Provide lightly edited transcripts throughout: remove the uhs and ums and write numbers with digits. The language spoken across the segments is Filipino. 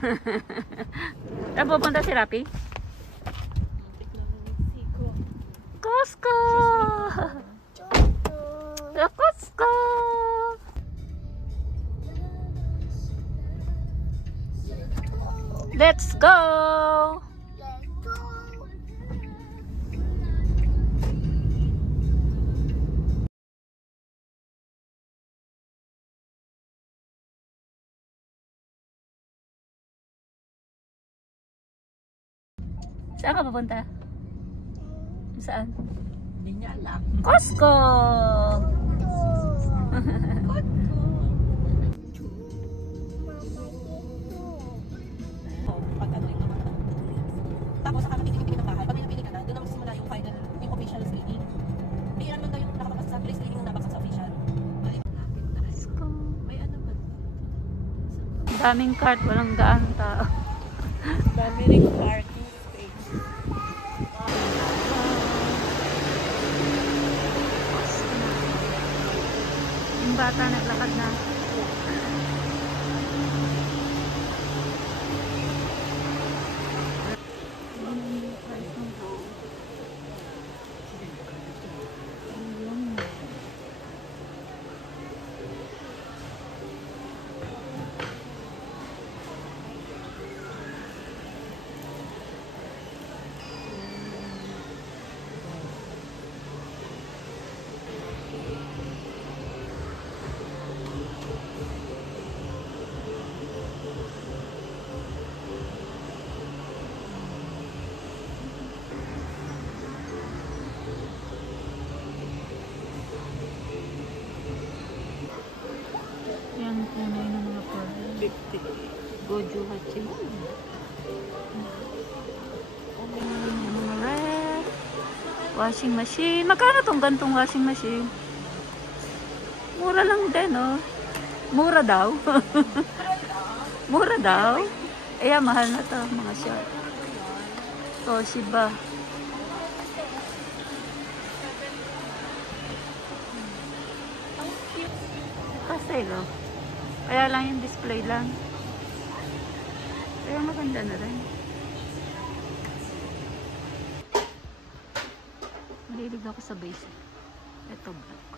Saan pupunta si Rapi? Costco! Sa Costco! Let's go! Saan ka pupunta? Saan? Hindi niya alam. Costco! Pag ano yung mga tapos saka napitigil ng bahay. Pag may napili ka na, doon na magsisimula yung final, yung official screening. May ilan man daw yung nakapagpas sa pre-screening yung nabagsak sa official. Costco. May ano ba? Daming cart, walang daan tao. Dami rin parking space. Yung bata naglakad na. Yan tunay ng mga product. Goju Hachiman. Mga ref. Washing machine. Magkano tong gantong washing machine? Mura lang din, oh. Mura daw. Mura daw. Ayan, mahal na to. Mga short. Toshiba. Pastel, oh. Kaya lang yung display lang. Kaya maganda na rin. Mahilig ako sa base. Ito black.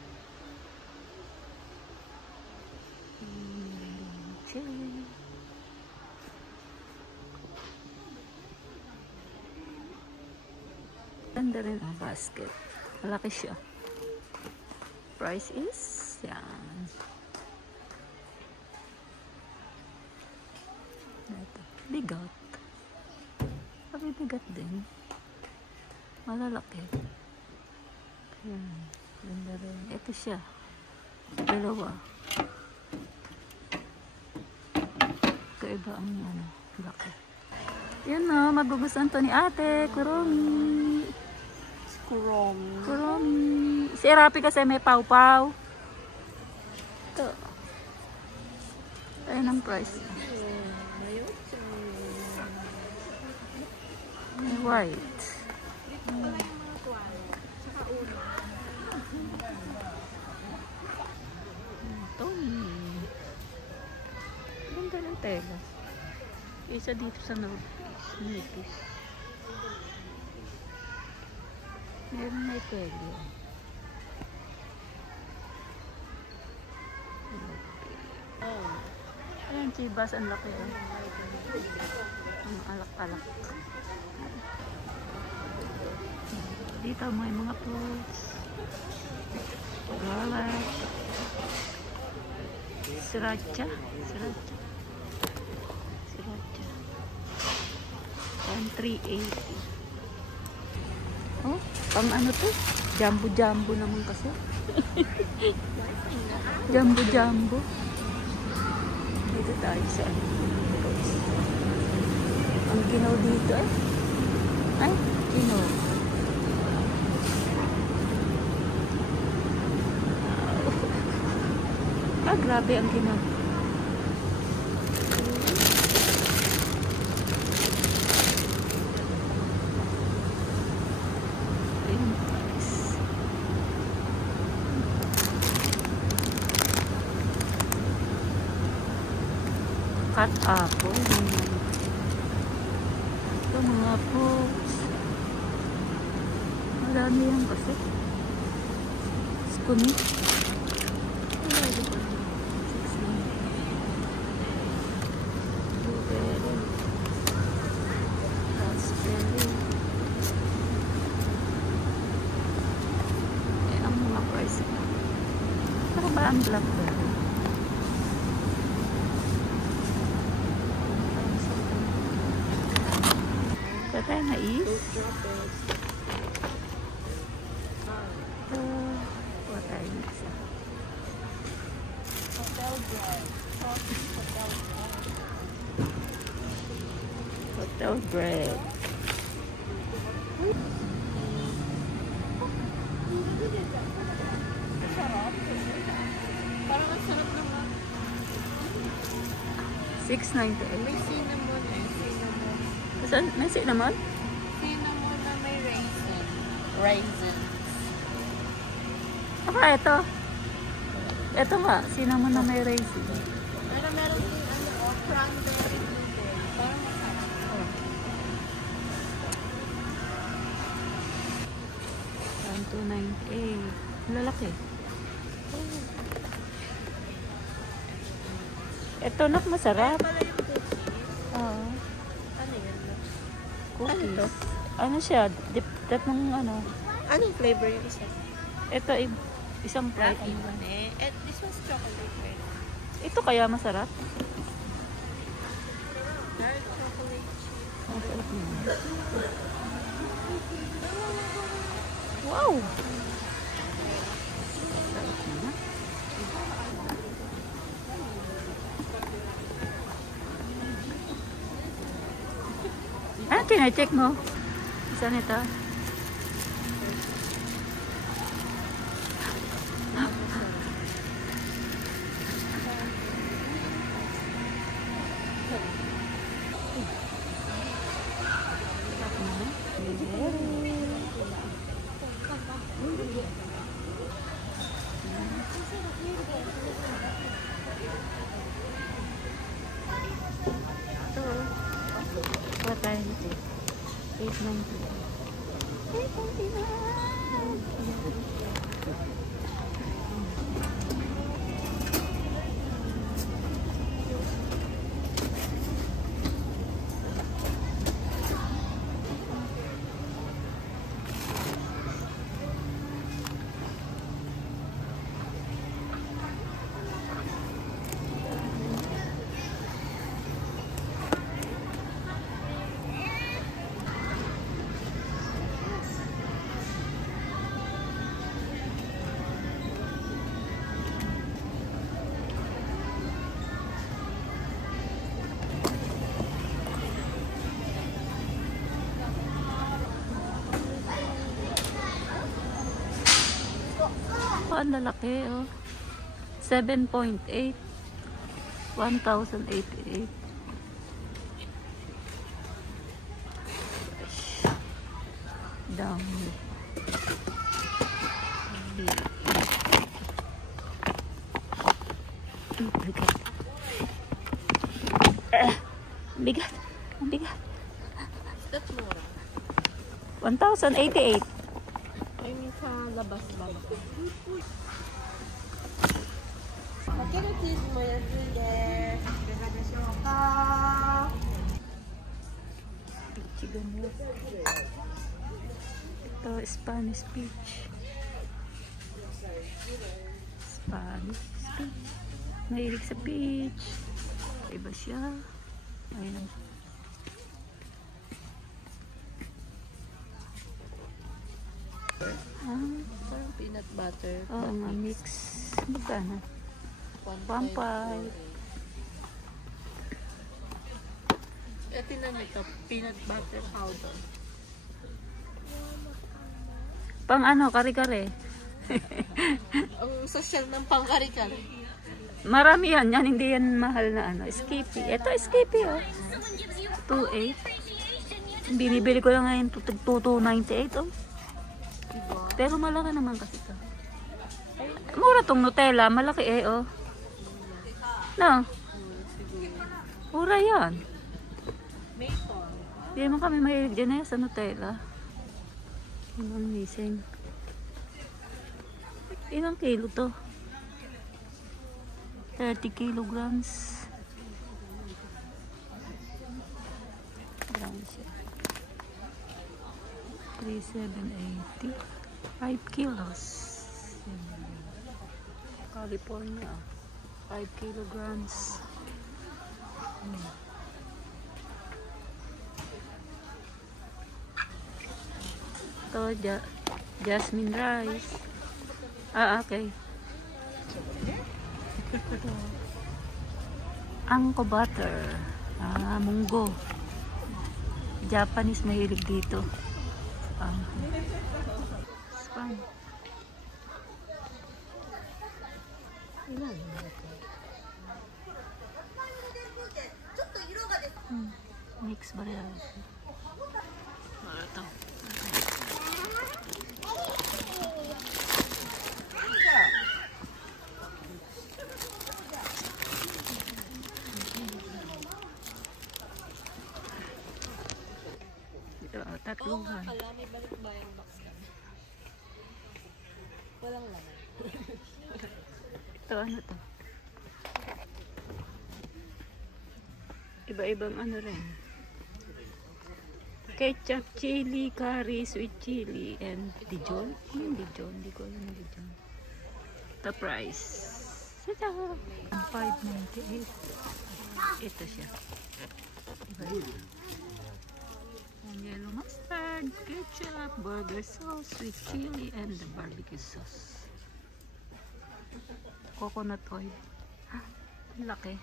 Ganda rin ang basket. Malaki siya. Price is yan. Ito. Bigat. Sabi bigat din. Malalaki. Yan. Ganda rin. Ito siya. Dalawa. Kaiba ang ano. Laki. Yan o. Magugustuhan to ni ate. Kuromi. Kuromi. Si Rapi kasi may pau-pau. Ito. Ayan ang price. May white. Tommy. Ganda ng tela. Isa dito sa Nipis. Meron may tela. Ayan, chibas. Ang laki. Ang alak-alak. Dito may mga fruits. Garlic. Sriracha. Sriracha. And 380. Oh, pang ano to? Jumbo-jumbo naman kasi. Jumbo-jumbo. Dito tayo sa ang ginaw dito eh. Ay, ginaw. Ah, grabe ang ginaw. Hot apple. Ito mga fruits. Marami yan kasi. Skuni. Blueberry. Raspberry. Ang mga price na. Saka ba ang blackberry? Ito tayo na is. Kuha tayo na isa. Hotel bread. Parang ang sarap naman. $6.98. May cinnamon eh. Cinnamon. Saan? May cinnamon? Cinnamon na may raisin. Raisin. Aka, ito. Ito nga, cinnamon na may raisin. Pero meron din cranberry blueberry. Parang masarap. $2.98. Lalaki. Ito nak masarap. Pala yung cookies. Oo. Ano yan? Cookies. Ano to? Ano siya? Tatlong ano. Anong flavor yung isa? Ito isang fry. And this was chocolate, right? Ito kaya masarap? Dark chocolate chip. Masarap niya. Wow! Masarap niya. Ah, kina-check mo? Saan ito? Ito. Kuha tayo nito. $8.99. Oh, ang lalaki, oh. 7.8. 1,088. Down. Bigat. Bigat. Ang bigat. That's mura. 1,088. I mean sa labas ba? Makinikis mo yan, Juliet. Ito, Spanish peach. Spanish peach. Mahilig sa peach. Iba siya. Ayan. Parang peanut butter. Oo nga, mix. Magkano? 1.5. Tinan ito, peanut butter powder. Pang ano, kare-kare. Ang social ng pangkari-kari. Marami yan. Yan, hindi yan mahal na ano. Skippy. Ito, Skippy, oh. 2.8. Binibili ko lang ngayon 2.98, oh. Pero malaki naman kasi ito. Mura tong Nutella. Malaki eh, oh. No? Mura yan. Maple. Hindi mo kami mahilig dyan sa Nutella. Ang missing. Ilang kilo to? 30 kilograms. Grams yan. 3,780. 5 kilos. California. 5 kilograms. Ito, jasmine rice. Okay. Ito. Angko butter. Munggo. Japanese mahilig dito. Spam. Ilan? Mix ba yan? Ito. Tatluhan. Akala may balik-bayang box kami. Walang laman. Ito, ano to? Iba-ibang ano rin. Ketchup, chili, curry, sweet chili, and Dijon. Dijon. Hindi ko alam Dijon. The price. Ito. 598. Ito siya. Iba-iba. And yellow mustard, ketchup, burger sauce, sweet chili, and the barbecue sauce. Coconut oil. Laki.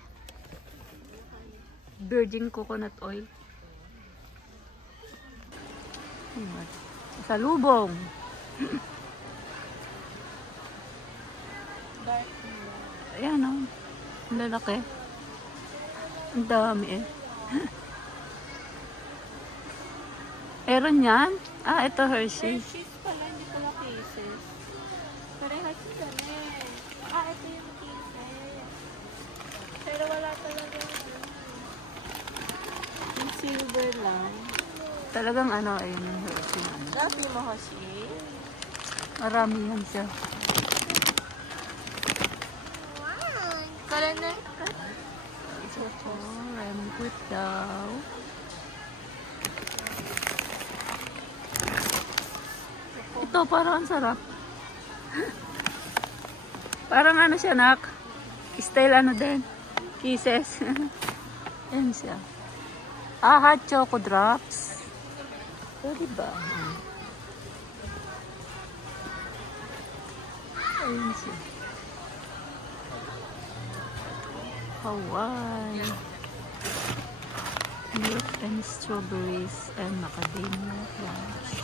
Virgin coconut oil. Salubong. Ayan o. Ang lalaki. Ang dami eh. Meron yan? Ito Hershey's. Hershey's pala, hindi pala cases. Parehas kami. Ito yung cases. Pero wala talaga yun. Yung silver lang. Talagang ano, ayun yung Hershey. Dati mo kasi. Marami yan siya. Kala na. Ito, ramen quick daw. Ito, parang ang sarap. Parang ano siya, nak? Style ano din? Kisses. Ayan siya. Hot choco drops. So, diba? Ayan siya. Hawaii. Milk and strawberries and macadamia nuts.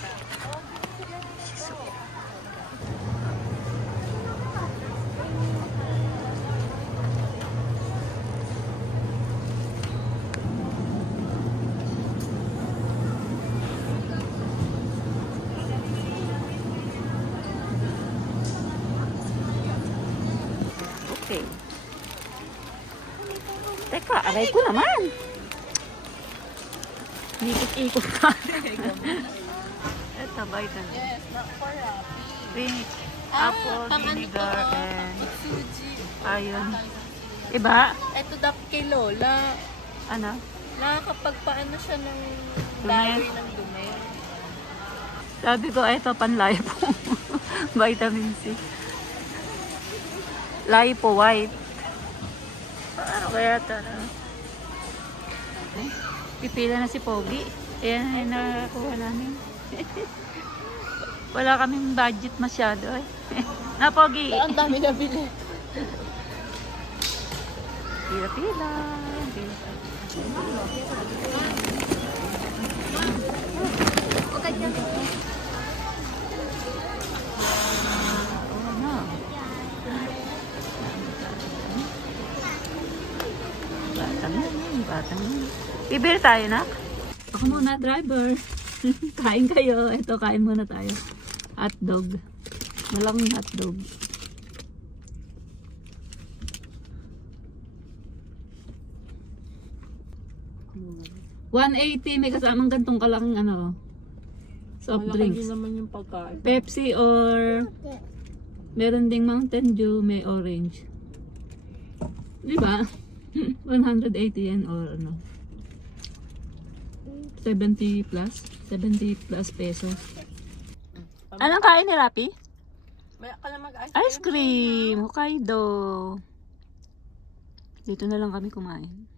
Okay. Teka, aray ko naman. Ikot-ikot ka. Ito, vitamin. Yes, not for Rappi. Pink, apple, vinegar, and Suji. ayun. Iba? Ito dapat kay Lola. Ano? Nakakapagpaano siya ng Dumi? diary ng dumi. Sabi ko, ito, panlipo. Vitamin C. Lipo white. Ano kaya ito? Pipila na si Pogi. Ayan, ay nakakuha namin. Wala kaming budget masyado eh. Na Pogi. Ang dami na bili. Pila-pila. Batang yun. Bibili tayo, nak? Ako muna, driver. Kain kayo. Ito, kain muna tayo. Hotdog. Malaking hotdog. 180 may kasamang gantong kalaking ano, soft Malaki drinks. din naman yung pagkain. Pepsi or meron ding Mountain Dew, may orange. Di ba? 180 yan or ano. 70 plus pesos. Anong kain ni Rapi? May ka na mag-ice Ice cream, Hokkaido. Dito na lang kami kumain.